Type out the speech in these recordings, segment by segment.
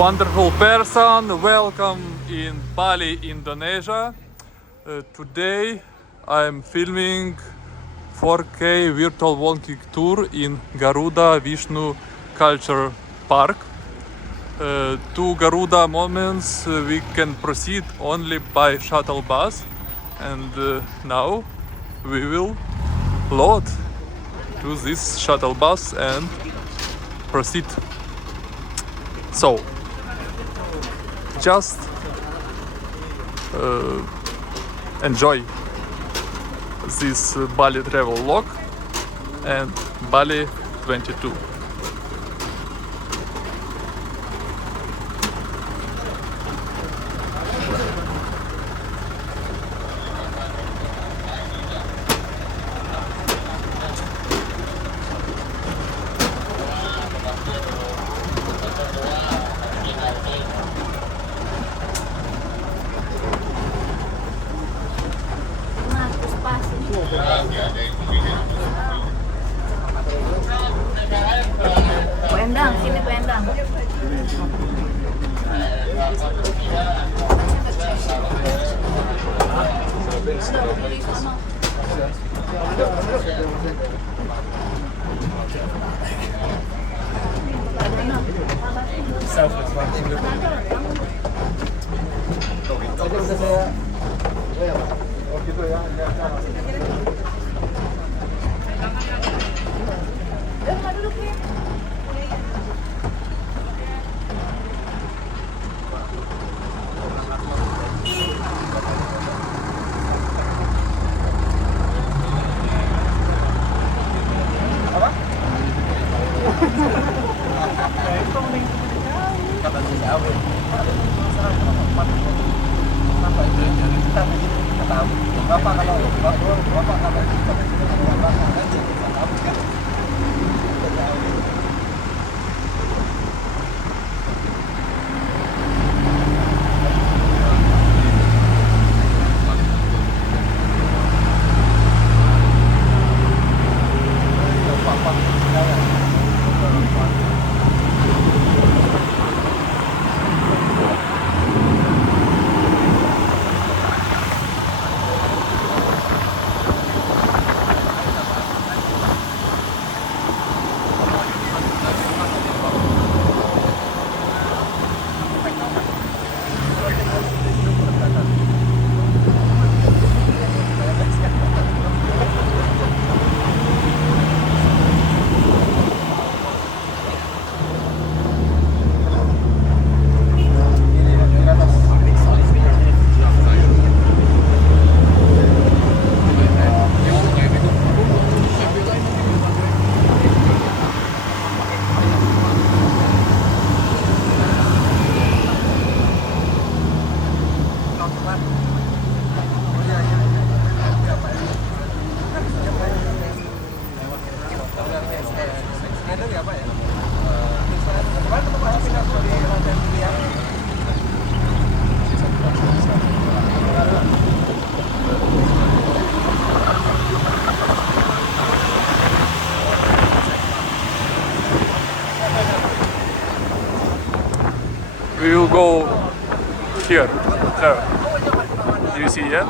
wonderful person. Welcome in Bali, Indonesia. Today I'm filming 4K virtual walking tour in Garuda Wisnu Culture Park. To Garuda moments we can proceed only by shuttle bus, and now we will load to this shuttle bus and proceed. So just enjoy this Bali travel log and Bali 22. Bu Endang, sini Bu Endang. We will go here, there. Do you see it?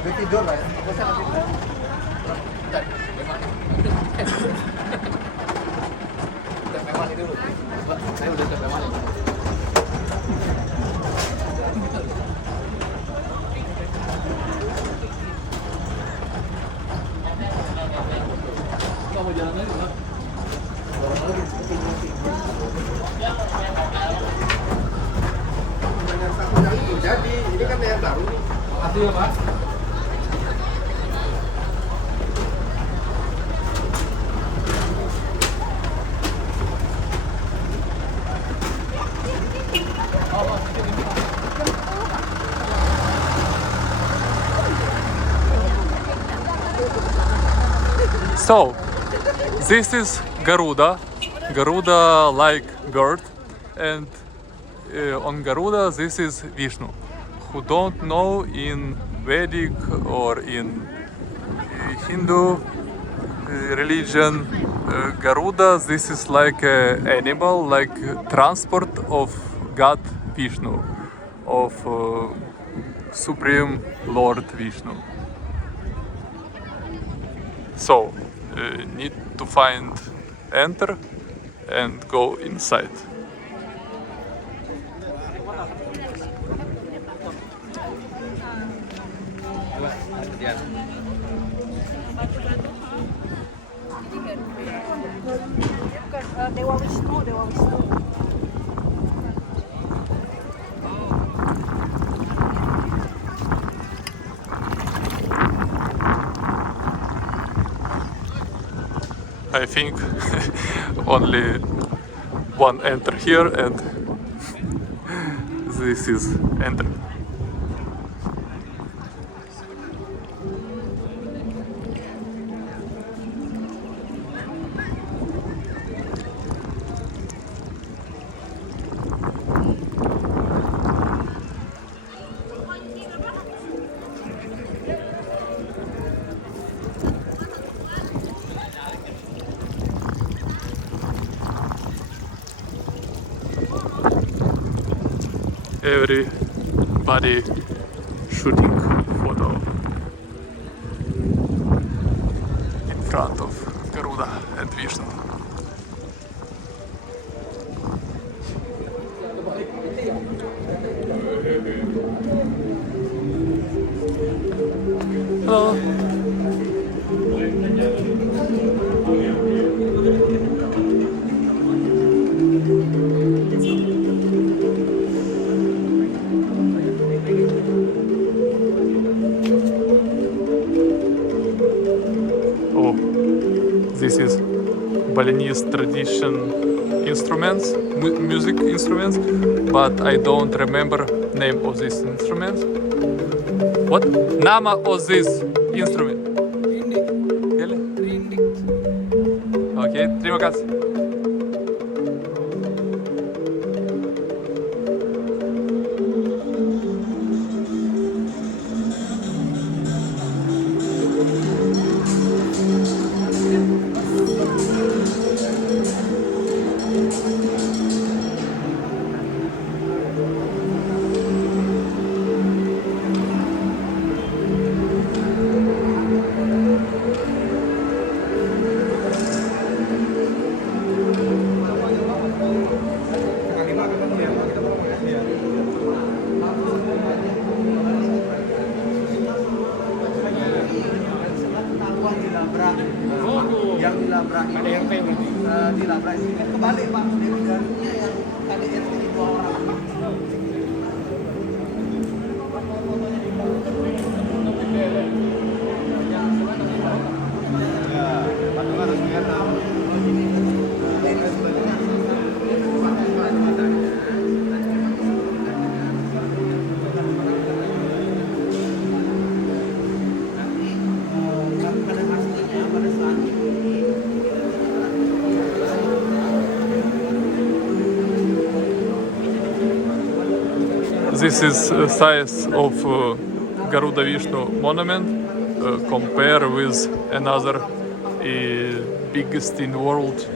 Tidur lah ya. Saya udah sampai mana? Kamu jalan lagi nggak? Jadi ini kan yang baru nih. Makasih ya Pak. So, this is Garuda. Garuda like bird, and on Garuda this is Vishnu. Who don't know, in Vedic or in Hindu religion, Garuda this is like an animal, like transport of God Vishnu, of Supreme Lord Vishnu. So, need to find enter and go inside. Dewa Wisnu, Dewa Wisnu. I think only one enter here, and this is enter. Everybody shooting photo in front of Garuda and Vishnu. Hello. This is Balinese tradition instruments, music instruments, but I don't remember name of this instrument. What? Nama of this instrument? Okay, terima kasih. Yang dilabrak KDRT berarti dilabrak ini kan kebalik Pak, garunya yang KDRT dua orang. Ya, patung harus kelihatan. This is size of Garuda Wisnu monument compare with another biggest in world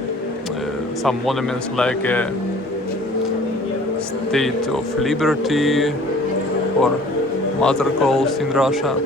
some monuments like State of Liberty or Mother Calls in Russia.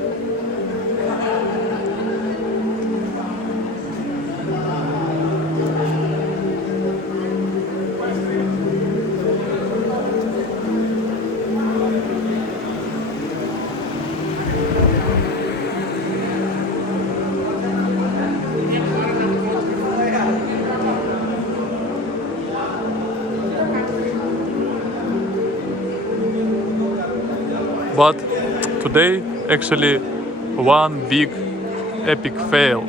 But today actually one big epic fail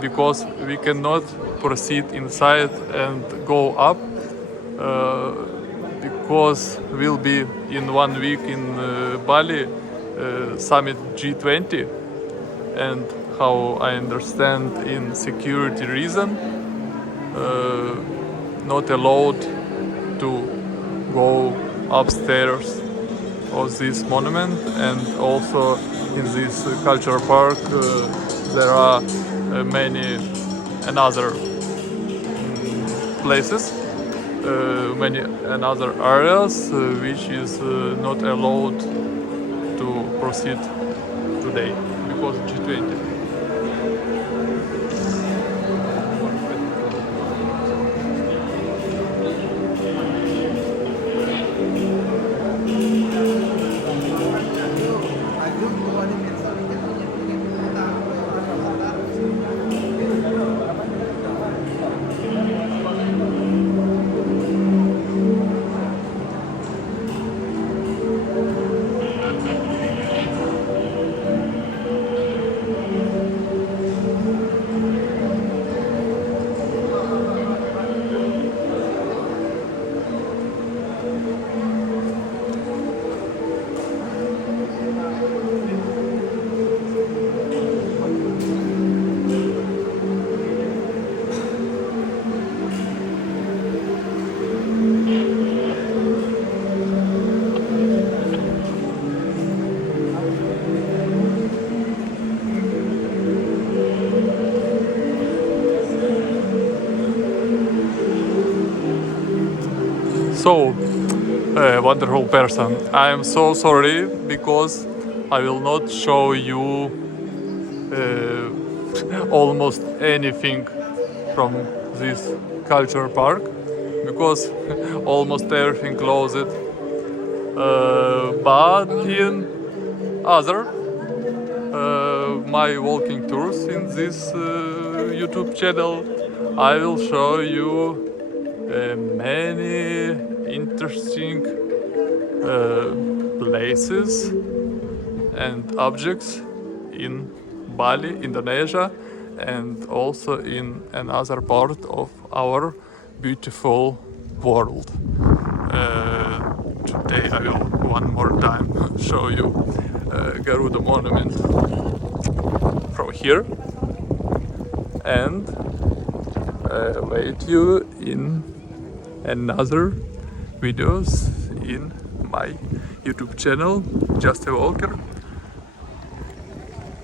because we cannot proceed inside and go up because we'll be in 1 week in Bali summit G20, and how I understand in security reason not allowed to go upstairs of this monument, and also in this cultural park there are many another places, many another areas which is not allowed to proceed today because G20. So, wonderful person. I am so sorry because I will not show you almost anything from this culture park because almost everything closed. But in other my walking tours in this YouTube channel, I will show you many interesting places and objects in Bali, Indonesia, and also in another part of our beautiful world. Today I will one more time show you Garuda monument from here and wait you in another videos in my YouTube channel, Just a Walker,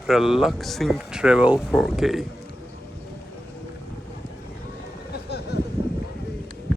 relaxing travel 4K.